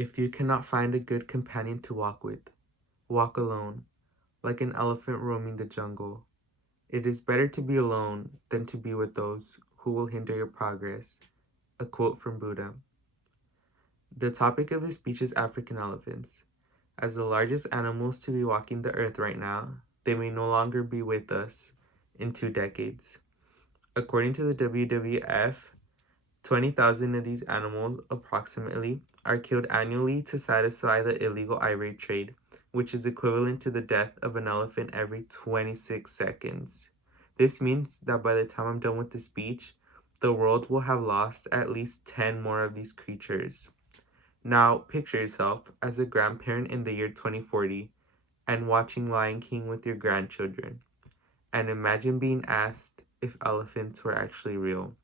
If you cannot find a good companion to walk with, walk alone, like an elephant roaming the jungle. It is better to be alone than to be with those who will hinder your progress. A quote from Buddha. The topic of this speech is African elephants. As the largest animals to be walking the earth right now, they may no longer be with us in 2 decades. According to the WWF, 20,000 of these animals, approximately, are killed annually to satisfy the illegal ivory trade, which is equivalent to the death of an elephant every 26 seconds. This means that by the time I'm done with the speech, the world will have lost at least 10 more of these creatures. Now, picture yourself as a grandparent in the year 2040 and watching Lion King with your grandchildren. And imagine being asked if elephants were actually real.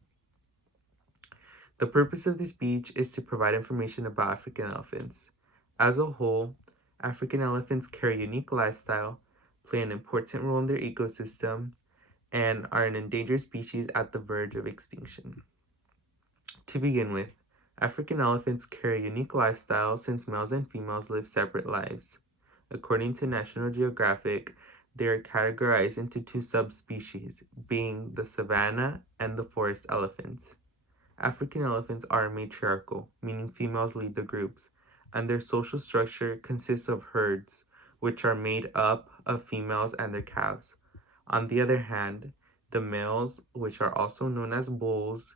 The purpose of this speech is to provide information about African elephants. As a whole, African elephants carry a unique lifestyle, play an important role in their ecosystem, and are an endangered species at the verge of extinction. To begin with, African elephants carry a unique lifestyle since males and females live separate lives. According to National Geographic, they are categorized into two subspecies, being the savanna and the forest elephants. African elephants are matriarchal, meaning females lead the groups, and their social structure consists of herds, which are made up of females and their calves. On the other hand, the males, which are also known as bulls,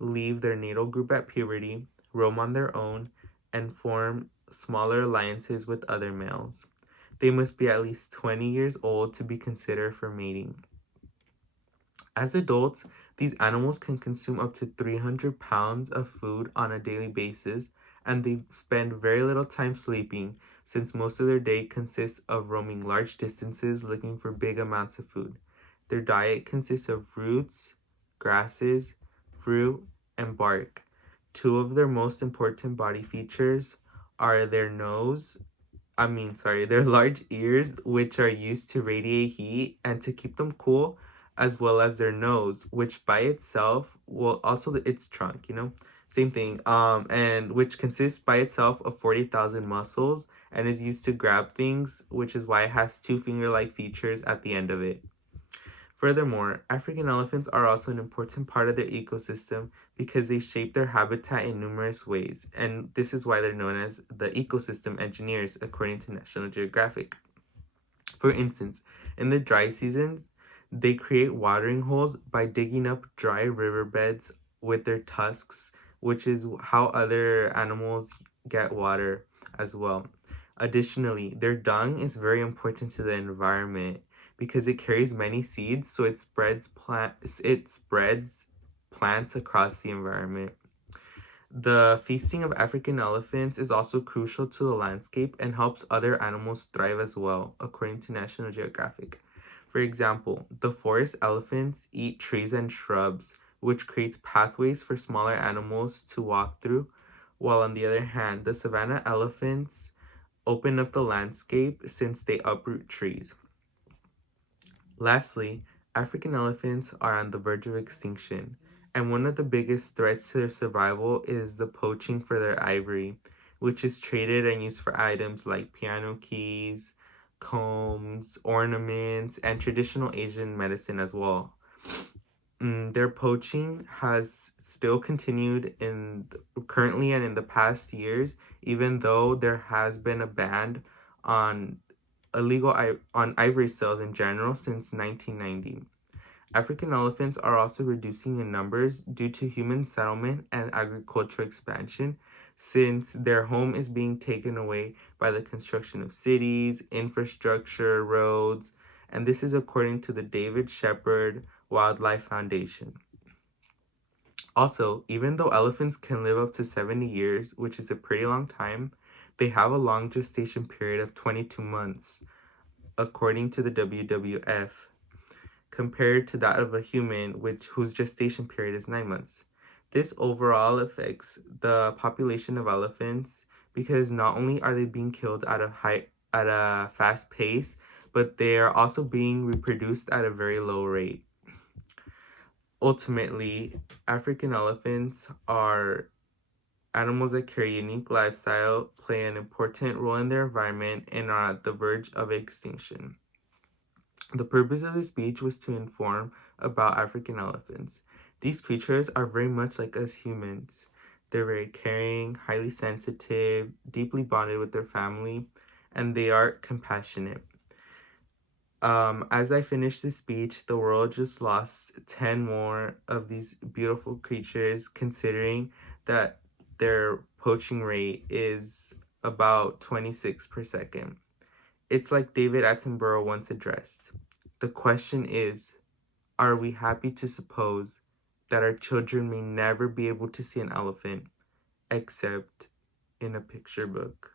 leave their natal group at puberty, roam on their own, and form smaller alliances with other males. They must be at least 20 years old to be considered for mating. As adults, these animals can consume up to 300 pounds of food on a daily basis, and they spend very little time sleeping since most of their day consists of roaming large distances looking for big amounts of food. Their diet consists of roots, grasses, fruit, and bark. Two of their most important body features are their large ears, which are used to radiate heat and to keep them cool, as well as their nose, which by itself, well, also its trunk, same thing, and which consists by itself of 40,000 muscles and is used to grab things, which is why it has two finger-like features at the end of it. Furthermore, African elephants are also an important part of their ecosystem because they shape their habitat in numerous ways, and this is why they're known as the ecosystem engineers, according to National Geographic. For instance, in the dry seasons, they create watering holes by digging up dry riverbeds with their tusks, which is how other animals get water as well. Additionally, their dung is very important to the environment because it carries many seeds, so it spreads plants across the environment. The feasting of African elephants is also crucial to the landscape and helps other animals thrive as well, according to National Geographic. For example, the forest elephants eat trees and shrubs, which creates pathways for smaller animals to walk through, while on the other hand, the savanna elephants open up the landscape since they uproot trees. Lastly, African elephants are on the verge of extinction, and one of the biggest threats to their survival is the poaching for their ivory, which is traded and used for items like piano keys, combs, ornaments, and traditional Asian medicine as well. Their poaching has still continued currently and in the past years, even though there has been a ban on on ivory sales in general since 1990. African elephants are also reducing in numbers due to human settlement and agricultural expansion, since their home is being taken away by the construction of cities, infrastructure, roads, and this is according to the David Shepherd Wildlife Foundation. Also, even though elephants can live up to 70 years, which is a pretty long time, they have a long gestation period of 22 months, according to the WWF, compared to that of a human, whose gestation period is 9 months. This overall affects the population of elephants because not only are they being killed at a fast pace, but they are also being reproduced at a very low rate. Ultimately, African elephants are Animals that carry a unique lifestyle play an important role in their environment and are at the verge of extinction. The purpose of the speech was to inform about African elephants. These creatures are very much like us humans. They're very caring, highly sensitive, deeply bonded with their family, and they are compassionate. As I finished the speech, the world just lost 10 more of these beautiful creatures, considering that their poaching rate is about 26 per second. It's like David Attenborough once addressed. The question is, are we happy to suppose that our children may never be able to see an elephant except in a picture book?